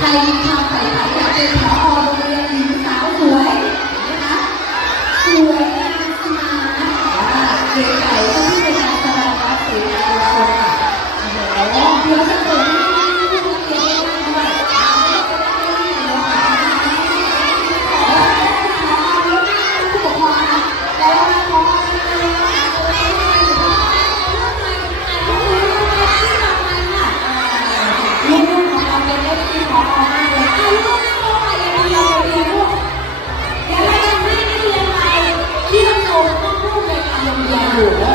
拍一拍腿抬一抬肩 그